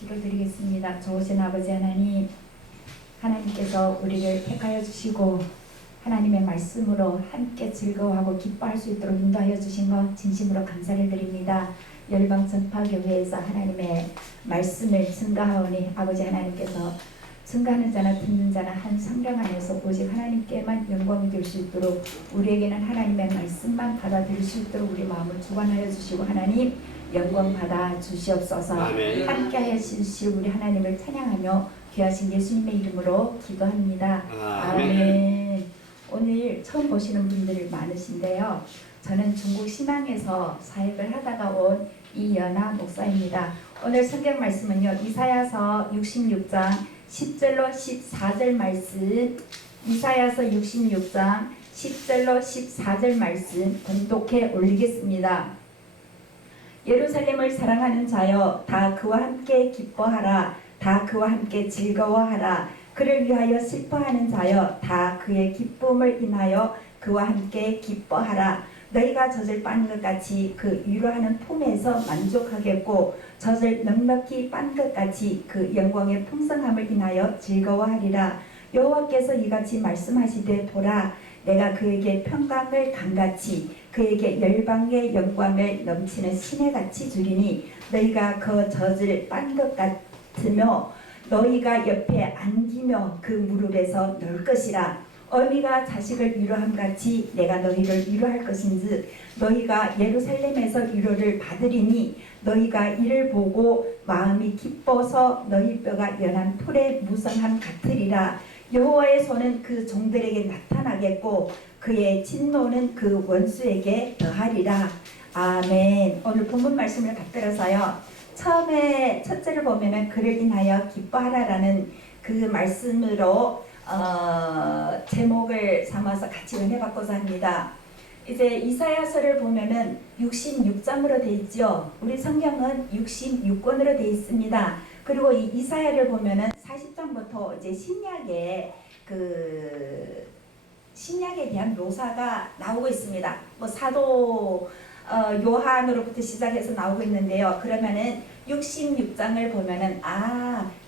기도드리겠습니다. 좋으신 아버지 하나님, 하나님께서 우리를 택하여 주시고 하나님의 말씀으로 함께 즐거워하고 기뻐할 수 있도록 인도하여 주신 것 진심으로 감사를 드립니다. 열방전파교회에서 하나님의 말씀을 증가하오니 아버지 하나님께서 증가하는 자나 듣는 자나 한 성령 안에서 오직 하나님께만 영광이 될 수 있도록 우리에게는 하나님의 말씀만 받아들일 수 있도록 우리 마음을 주관하여 주시고 하나님 영광 받아 주시옵소서. 아멘. 함께하여 주실 우리 하나님을 찬양하며 귀하신 예수님의 이름으로 기도합니다. 아멘. 오늘 처음 보시는 분들이 많으신데요. 저는 중국 신앙에서 사역을 하다가 온 이연아 목사입니다. 오늘 성경 말씀은요. 이사야서 66장 10절로 14절 말씀, 이사야서 66장 10절로 14절 말씀 봉독해 올리겠습니다. 예루살렘을 사랑하는 자여 다 그와 함께 기뻐하라. 다 그와 함께 즐거워하라. 그를 위하여 슬퍼하는 자여 다 그의 기쁨을 인하여 그와 함께 기뻐하라. 너희가 젖을 빤 것 같이 그 위로하는 품에서 만족하겠고 젖을 넉넉히 빤 것 같이 그 영광의 풍성함을 인하여 즐거워하리라. 여호와께서 이같이 말씀하시되 보라 내가 그에게 평강을 강같이 그에게 열방의 영광을 넘치는 시내같이 주리니 너희가 그 젖을 빤 것 같으며 너희가 옆에 안기며 그 무릎에서 놀 것이라. 어미가 자식을 위로함같이 내가 너희를 위로할 것인즉 너희가 예루살렘에서 위로를 받으리니 너희가 이를 보고 마음이 기뻐서 너희 뼈가 연한 풀의 무성함 같으리라. 여호와의 손은 그 종들에게 나타나겠고 그의 진노는 그 원수에게 더하리라. 아멘. 오늘 본문 말씀을 받들어서요. 처음에 첫째를 보면은 그를 인하여 기뻐하라라는 그 말씀으로 제목을 삼아서 같이 은혜받고자 합니다. 이제 이사야서를 보면은 66장으로 되어 있죠. 우리 성경은 66권으로 되어 있습니다. 그리고 이 이사야를 보면은 40장부터 이제 신약에 대한 묘사가 나오고 있습니다. 뭐 사도 요한으로부터 시작해서 나오고 있는데요. 그러면은 66장을 보면은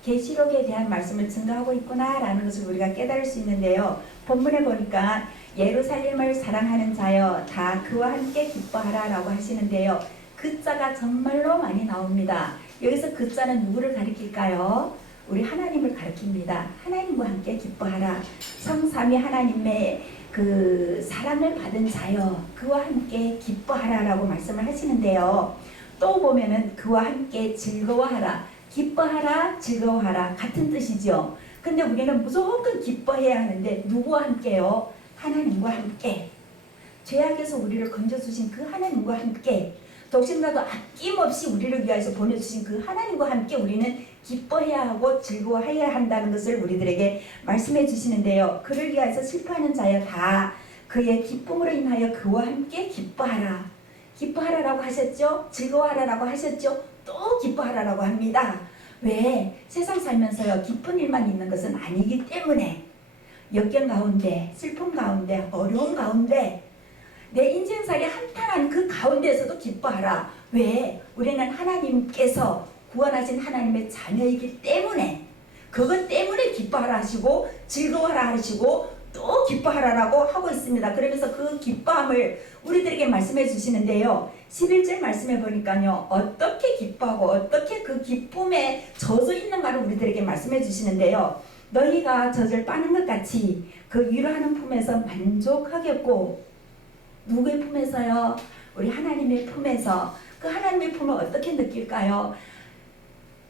계시록에 대한 말씀을 증거하고 있구나라는 것을 우리가 깨달을 수 있는데요. 본문에 보니까 예루살렘을 사랑하는 자여 다 그와 함께 기뻐하라라고 하시는데요. 그 자가 정말로 많이 나옵니다. 여기서 그 자는 누구를 가리킬까요? 우리 하나님을 가리킵니다. 하나님과 함께 기뻐하라. 성삼위 하나님의 그 사랑을 받은 자여 그와 함께 기뻐하라라고 말씀을 하시는데요. 또 보면은 그와 함께 즐거워하라. 기뻐하라, 즐거워하라 같은 뜻이죠. 근데 우리는 무조건 기뻐해야 하는데 누구와 함께요? 하나님과 함께. 죄악에서 우리를 건져주신 그 하나님과 함께 독신자도 아낌없이 우리를 위하여서 보내주신 그 하나님과 함께 우리는 기뻐해야 하고 즐거워해야 한다는 것을 우리들에게 말씀해 주시는데요. 그를 위하여서 슬퍼하는 자여 다 그의 기쁨으로 인하여 그와 함께 기뻐하라. 기뻐하라라고 하셨죠? 즐거워하라라고 하셨죠? 또 기뻐하라라고 합니다. 왜? 세상 살면서요 기쁜 일만 있는 것은 아니기 때문에 역경 가운데, 슬픔 가운데, 어려움 가운데 내 인생살이 한탄한 그 가운데에서도 기뻐하라. 왜? 우리는 하나님께서 구원하신 하나님의 자녀이기 때문에 그것 때문에 기뻐하라 하시고 즐거워하라 하시고 또 기뻐하라라고 하고 있습니다. 그러면서 그 기뻐함을 우리들에게 말씀해 주시는데요. 11절 말씀해 보니까요. 어떻게 기뻐하고 어떻게 그 기쁨에 젖어 있는가를 우리들에게 말씀해 주시는데요. 너희가 젖을 빠는 것 같이 그 위로하는 품에서 만족하겠고 누구의 품에서요? 우리 하나님의 품에서. 그 하나님의 품을 어떻게 느낄까요?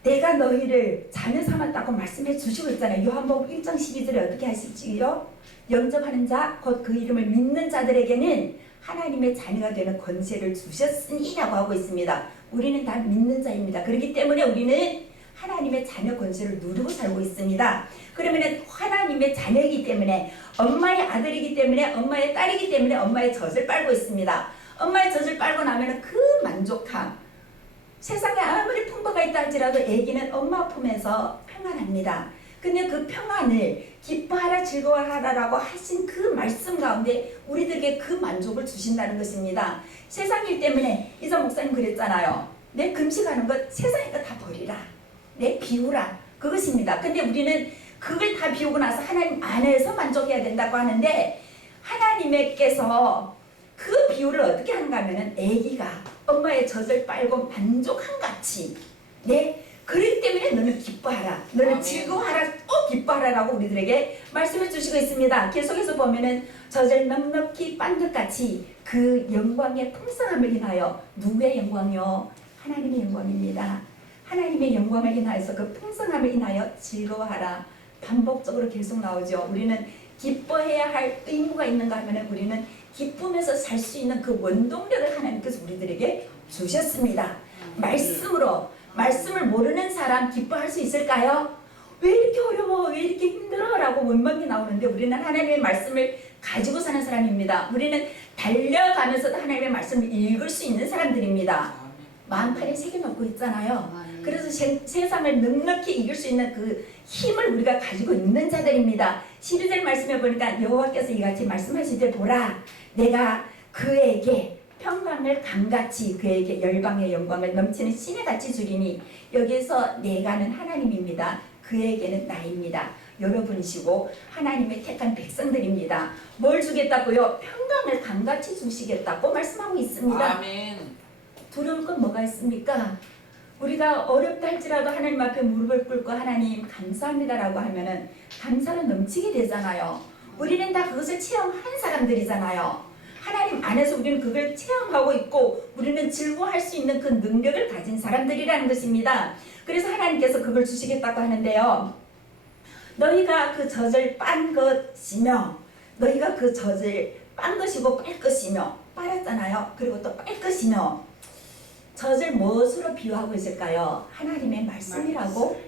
내가 너희를 자녀 삼았다고 말씀해 주시고 있잖아요. 요한복음 1장 12절에 어떻게 하실지요? 영접하는 자, 곧 그 이름을 믿는 자들에게는 하나님의 자녀가 되는 권세를 주셨으니라고 하고 있습니다. 우리는 다 믿는 자입니다. 그렇기 때문에 우리는 하나님의 자녀 권세를 누리고 살고 있습니다. 그러면 하나님의 자녀이기 때문에 엄마의 아들이기 때문에 엄마의 딸이기 때문에 엄마의 젖을 빨고 있습니다. 엄마의 젖을 빨고 나면 그 만족함 세상에 아무리 풍부가 있다 할지라도 아기는 엄마 품에서 평안합니다. 근데 그 평안을 기뻐하라 즐거워하라라고 하신 그 말씀 가운데 우리들에게 그 만족을 주신다는 것입니다. 세상 일 때문에 이사 목사님 그랬잖아요. 내 금식하는 것 세상의 것 다 버리라. 내 비우라. 그것입니다. 근데 우리는 그걸 다 비우고 나서 하나님 안에서 만족해야 된다고 하는데 하나님께서 그 비유를 어떻게 하는가 하면은 아기가 엄마의 젖을 빨고 만족한 같이 그렇기 때문에 너는 기뻐하라. 너는 즐거워하라. 기뻐하라라고 우리들에게 말씀을 주시고 있습니다. 계속해서 보면은 젖을 넉넉히 빤 것 같이 그 영광의 풍성함을 인하여 누구의 영광이요? 하나님의 영광입니다. 하나님의 영광을 인하여서 그 풍성함을 인하여 즐거워하라. 반복적으로 계속 나오죠. 우리는 기뻐해야 할 의무가 있는가 하면은 우리는 기쁨에서 살 수 있는 그 원동력을 하나님께서 우리들에게 주셨습니다. 말씀으로 말씀을 모르는 사람 기뻐할 수 있을까요? 왜 이렇게 어려워? 왜 이렇게 힘들어? 라고 원망이 나오는데 우리는 하나님의 말씀을 가지고 사는 사람입니다. 우리는 달려가면서도 하나님의 말씀을 읽을 수 있는 사람들입니다. 마음판에 새겨놓고 있잖아요. 그래서 세상을 넉넉히 이길 수 있는 그 힘을 우리가 가지고 있는 자들입니다. 12절 말씀에 보니까 여호와께서 이같이 말씀하시되 보라 내가 그에게 평강을 강같이 그에게 열방의 영광을 넘치는 시내같이 주리니 여기에서 내가는 하나님입니다. 그에게는 나입니다. 여러분이시고 하나님의 택한 백성들입니다. 뭘 주겠다고요? 평강을 강같이 주시겠다고 말씀하고 있습니다. 아멘. 두려울 건 뭐가 있습니까? 우리가 어렵다 할지라도 하나님 앞에 무릎을 꿇고 하나님 감사합니다라고 하면은 감사는 넘치게 되잖아요. 우리는 다 그것을 체험한 사람들이잖아요. 하나님 안에서 우리는 그걸 체험하고 있고 우리는 즐거워할 수 있는 그 능력을 가진 사람들이라는 것입니다. 그래서 하나님께서 그걸 주시겠다고 하는데요. 너희가 그 젖을 빤 것이며 너희가 그 젖을 빤 것이고 빨 것이며 빨았잖아요. 그리고 또 빨 것이며 젖을 무엇으로 비유하고 있을까요? 하나님의 말씀이라고?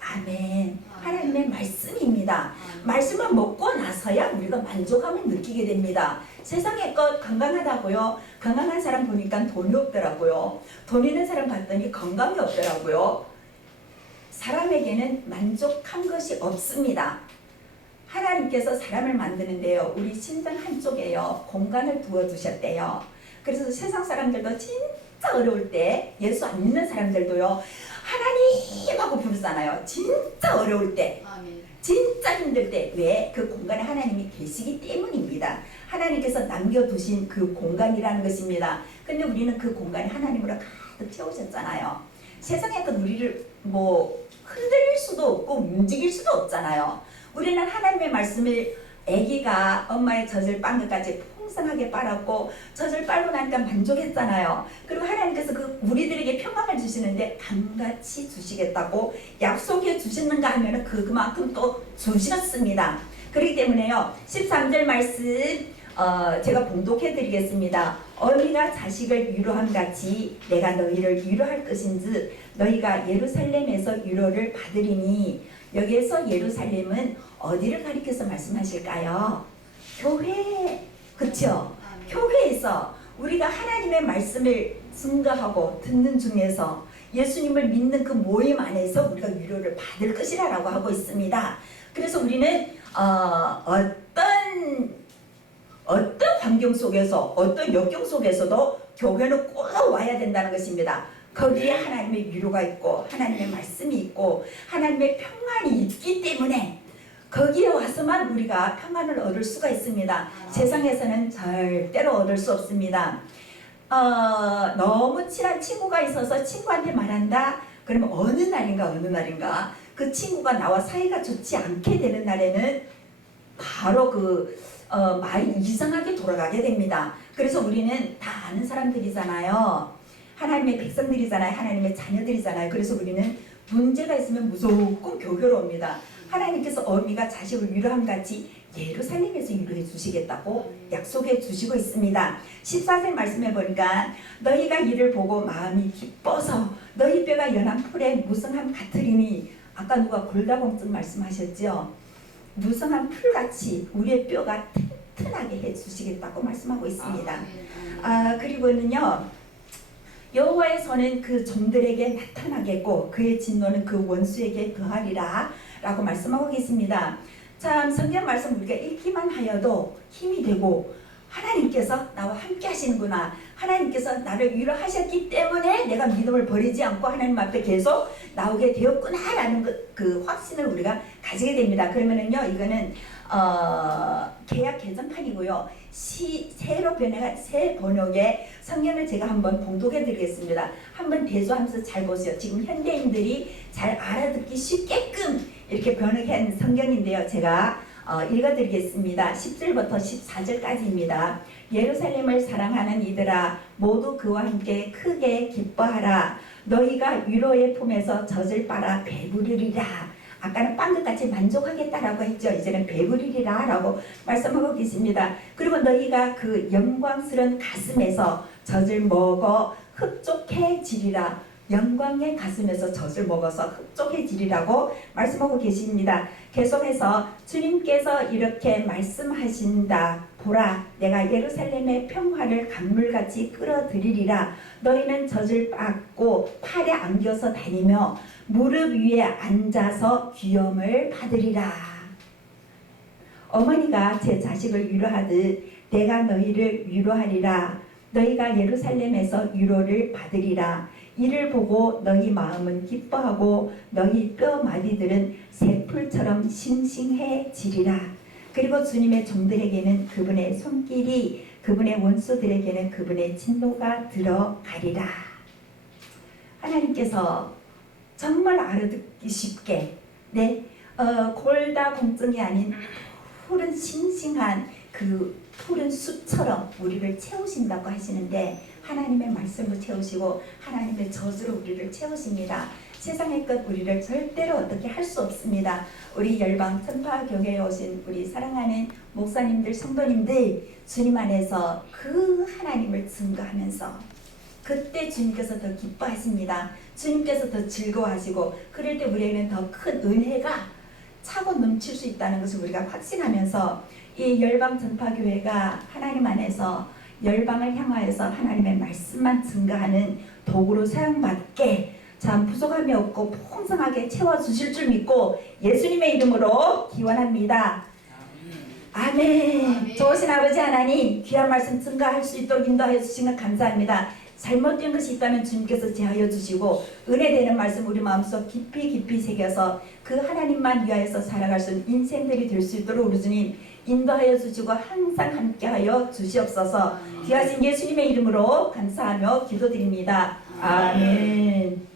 아멘. 하나님의 말씀입니다. 말씀을 먹고 나서야 우리가 만족함을 느끼게 됩니다. 세상의 것 건강하다고요? 건강한 사람 보니까 돈이 없더라고요. 돈 있는 사람 봤더니 건강이 없더라고요. 사람에게는 만족한 것이 없습니다. 하나님께서 사람을 만드는데요. 우리 심장 한쪽에요. 공간을 부어두셨대요. 그래서 세상 사람들도 진짜 어려울 때 예수 안 믿는 사람들도요. 하나님 하고 부르잖아요. 진짜 어려울 때. 진짜 힘들 때. 왜? 그 공간에 하나님이 계시기 때문입니다. 하나님께서 남겨두신 그 공간이라는 것입니다. 근데 우리는 그 공간에 하나님으로 가득 채우셨잖아요. 세상의 그 우리를 흔들릴 수도 없고 움직일 수도 없잖아요. 우리는 하나님의 말씀을 아기가 엄마의 젖을 빤 것까지 풍성하게 빨았고 젖을 빨고 나니까 만족했잖아요. 그리고 하나님께서 그 우리들에게 평강을 주시는데 강같이 주시겠다고 약속해 주시는가 하면 그만큼 또 주셨습니다. 그렇기 때문에요. 13절 말씀 제가 봉독해 드리겠습니다. 어미가 자식을 위로함 같이 내가 너희를 위로할 것인즉 너희가 예루살렘에서 위로를 받으리니 여기에서 예루살렘은 어디를 가리켜서 말씀하실까요? 교회. 그렇죠? 교회에서 우리가 하나님의 말씀을 증거하고 듣는 중에서 예수님을 믿는 그 모임 안에서 우리가 위로를 받을 것이라고 하고 있습니다. 그래서 우리는 어떤 환경 속에서 어떤 역경 속에서도 교회는 꼭 와야 된다는 것입니다. 거기에 하나님의 위로가 있고 하나님의 말씀이 있고 하나님의 평안이 있기 때문에 거기에 와서만 우리가 평안을 얻을 수가 있습니다. 세상에서는 절대로 얻을 수 없습니다. 너무 친한 친구가 있어서 친구한테 말한다. 그러면 어느 날인가 그 친구가 나와 사이가 좋지 않게 되는 날에는 바로 말이 이상하게 돌아가게 됩니다. 그래서 우리는 다 아는 사람들이잖아요. 하나님의 백성들이잖아요. 하나님의 자녀들이잖아요. 그래서 우리는 문제가 있으면 무조건 교회로 옵니다. 하나님께서 어미가 자식을 위로함 같이 예루살렘에서 위로해 주시겠다고 약속해 주시고 있습니다. 14절 말씀해 보니까 너희가 이를 보고 마음이 기뻐서 너희 뼈가 연한 풀의 무성함 같으리니 아까 누가 골다공증 말씀하셨죠? 무성한 풀같이 우리의 뼈가 튼튼하게 해 주시겠다고 말씀하고 있습니다. 그리고는요. 여호와의 손은 그 종들에게 나타나겠고 그의 진노는 그 원수에게 더하리라 라고 말씀하고 계십니다. 참 성경 말씀 우리가 읽기만 하여도 힘이 되고 하나님께서 나와 함께 하시는구나. 하나님께서 나를 위로하셨기 때문에 내가 믿음을 버리지 않고 하나님 앞에 계속 나오게 되었구나 라는 그 확신을 우리가 가지게 됩니다. 그러면은요, 이거는 계약 개정판이고요. 새로 변해간 새 번역의 성경을 제가 한번 봉독해 드리겠습니다. 한번 대조하면서 잘 보세요. 지금 현대인들이 잘 알아듣기 쉽게끔 이렇게 번역한 성경인데요. 제가 읽어드리겠습니다. 10절부터 14절까지입니다. 예루살렘을 사랑하는 이들아, 모두 그와 함께 크게 기뻐하라. 너희가 위로의 품에서 젖을 빨아 배부르리라. 아까는 빵긋같이 만족하겠다라고 했죠. 이제는 배부르리라 라고 말씀하고 계십니다. 그리고 너희가 그 영광스러운 가슴에서 젖을 먹어 흡족해지리라. 영광의 가슴에서 젖을 먹어서 흡족해지리라고 말씀하고 계십니다. 계속해서 주님께서 이렇게 말씀하신다. 보라, 내가 예루살렘의 평화를 강물같이 끌어들이리라. 너희는 젖을 빻고 팔에 안겨서 다니며 무릎 위에 앉아서 귀염을 받으리라. 어머니가 제 자식을 위로하듯 내가 너희를 위로하리라. 너희가 예루살렘에서 위로를 받으리라. 이를 보고 너희 마음은 기뻐하고 너희 뼈 마디들은 새풀처럼 싱싱해지리라. 그리고 주님의 종들에게는 그분의 손길이, 그분의 원수들에게는 그분의 진노가 들어가리라. 하나님께서 정말 알아듣기 쉽게 골다 공증이 아닌 푸른 싱싱한 그 푸른 숲처럼 우리를 채우신다고 하시는데, 하나님의 말씀으로 채우시고 하나님의 젖으로 우리를 채우십니다. 세상의 것 우리를 절대로 어떻게 할 수 없습니다. 우리 열방 천파교회에 오신 우리 사랑하는 목사님들, 성도님들, 주님 안에서 그 하나님을 증거하면서 그때 주님께서 더 기뻐하십니다. 주님께서 더 즐거워하시고, 그럴 때 우리에게는 더 큰 은혜가 차고 넘칠 수 있다는 것을 우리가 확신하면서 이 열방 전파교회가 하나님 안에서 열방을 향하여서 하나님의 말씀만 증거하는 도구로 사용받게 참 부족함이 없고 풍성하게 채워주실 줄 믿고 예수님의 이름으로 기원합니다. 아멘. 좋으신 아버지 하나님, 귀한 말씀 증거할 수 있도록 인도하여 주신 것 감사합니다. 잘못된 것이 있다면 주님께서 제하여 주시고, 은혜되는 말씀 우리 마음속 깊이 새겨서 그 하나님만 위하여서 살아갈 수 있는 인생들이 될 수 있도록 우리 주님 인도하여 주시고 항상 함께하여 주시옵소서. 귀하신 예수님의 이름으로 감사하며 기도드립니다. 아멘.